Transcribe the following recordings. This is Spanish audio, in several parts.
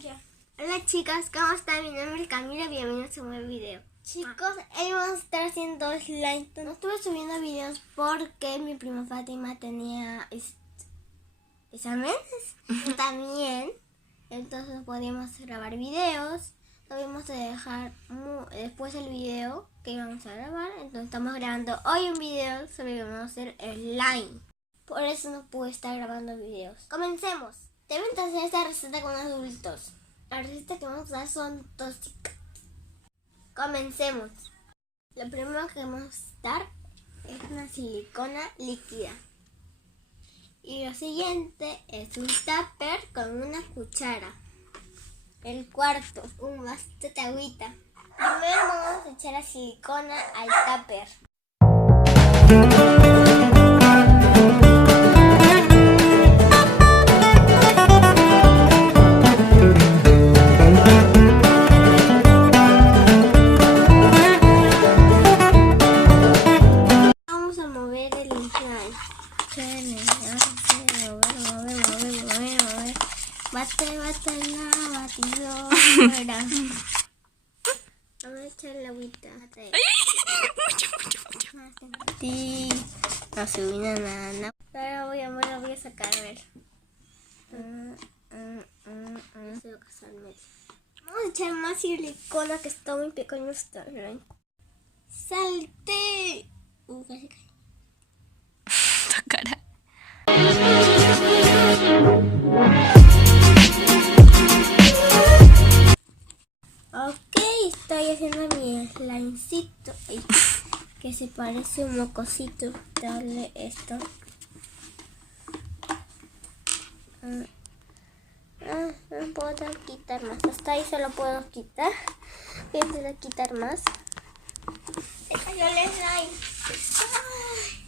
Ya. Hola chicas, ¿cómo están? Mi nombre es Camila, bienvenidos a un nuevo video. Chicos, hoy vamos a estar haciendo slime. No estuve subiendo videos porque mi prima Fátima tenía exámenes también. Entonces podíamos grabar videos. Tuvimos de dejar después el video que íbamos a grabar. Entonces estamos grabando hoy un video sobre lo que vamos a hacer slime. Por eso no pude estar grabando videos. Comencemos. Deben hacer esta receta con adultos. La receta que vamos a usar son tóxicas. Comencemos. Lo primero que vamos a usar es una silicona líquida. Y lo siguiente es un tupper con una cuchara. El cuarto, un vaso de agüita. Primero vamos a echar la silicona al tupper. Vamos a mover el slime. Bate la batidora. Vamos a echar la agüita. Mucho. Sí. No subí nada. Ahora voy a sacar, a ver. Vamos a echar más silicona que está muy pequeño. ¡Salte! Casi cae. Tu cara. Ok, estoy haciendo mi slimecito que se parece a un mocosito. Darle esto. No puedo quitar más. Hasta ahí se lo puedo quitar. Voy a empezar a quitar más. Se cayó el slime.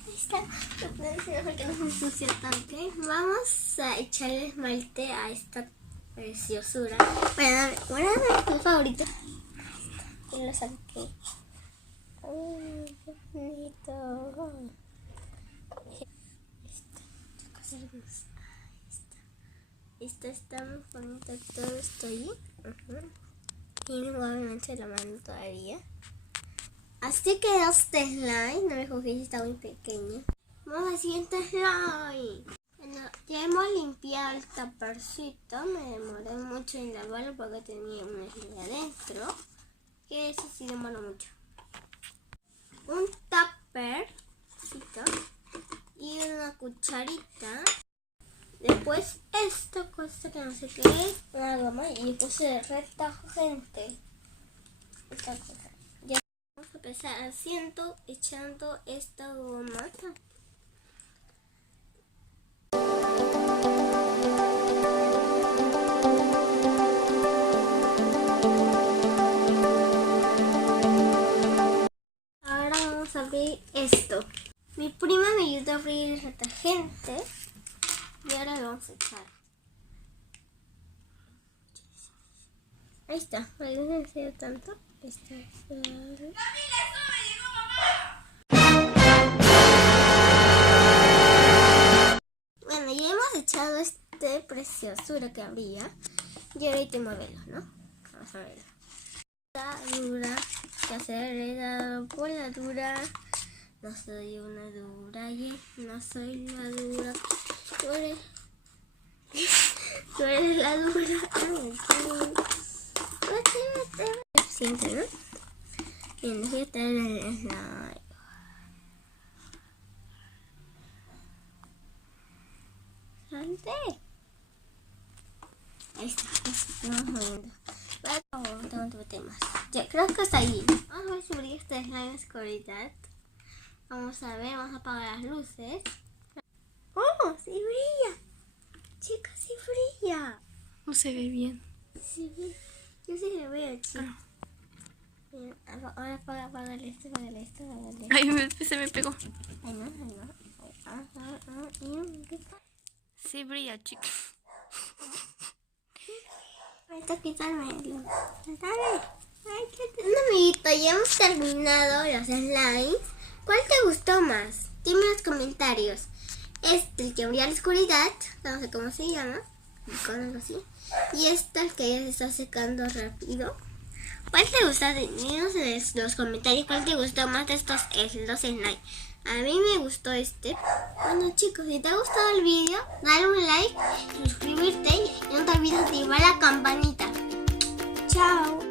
Ahí está. No puedo decir porque no se ensucia tanto. Vamos a echarle esmalte a esta preciosura. Bueno, es mi favorito. Y lo saqué. Qué bonito. Esta está muy bonita. Todo esto ahí. Y no obviamente la mano todavía. Así quedó este slime. No me juzgué si está muy pequeño. Vamos al siguiente slime. Bueno, ya hemos limpiado el taparcito. Me demoré mucho en lavarlo porque tenía una slime adentro. Que eso sí demora mucho. Un tuppercito y una cucharita. Después esta cosa que no sé qué es, una goma, y después el reagente. Esta cosa. Ya vamos a empezar haciendo, echando esta goma. Ahora vamos a abrir esto. Mi prima me ayudó a abrir el reagente. Y ahora lo vamos a echar. Ahí está. No he enseñado tanto. Esta es Bueno, ya hemos echado este preciosura que había. Y ahora hay que moverlo, ¿no? Vamos a verlo. Está dura. Que se ha heredado por la dura. No soy una dura, no soy la dura. Tú eres la dura. Vete. Siente, ¿no? Bien, les voy a traer el slime. Salte. Ahí está. Vamos moviendo. Tengo temas. Ya, creo que está ahí. Vamos a ver si brilla este slime de oscuridad. Vamos a ver, vamos a apagar las luces. ¡Oh! ¡Sí brilla! Chicas, sí brilla. No se ve bien. Sí, yo sí lo veo, chicas. Bien, ahora apágale esto. Ay, se me pegó. Ay, no. ¿Qué pasa? Sí brilla, chicos. Ahorita quitármelo. Dale. Ay, qué amiguito, ya hemos terminado los slimes. ¿Cuál te gustó más? Dime en los comentarios. Este, el que brilla en la oscuridad, no sé cómo se llama. con algo así. Y esta que ya se está secando rápido. ¿Cuál te gusta? Dinos en los comentarios cuál te gustó más de estos dos slime. A mí me gustó este. Bueno chicos, si te ha gustado el video, dale un like, suscribirte y no te olvides de activar la campanita. Chao.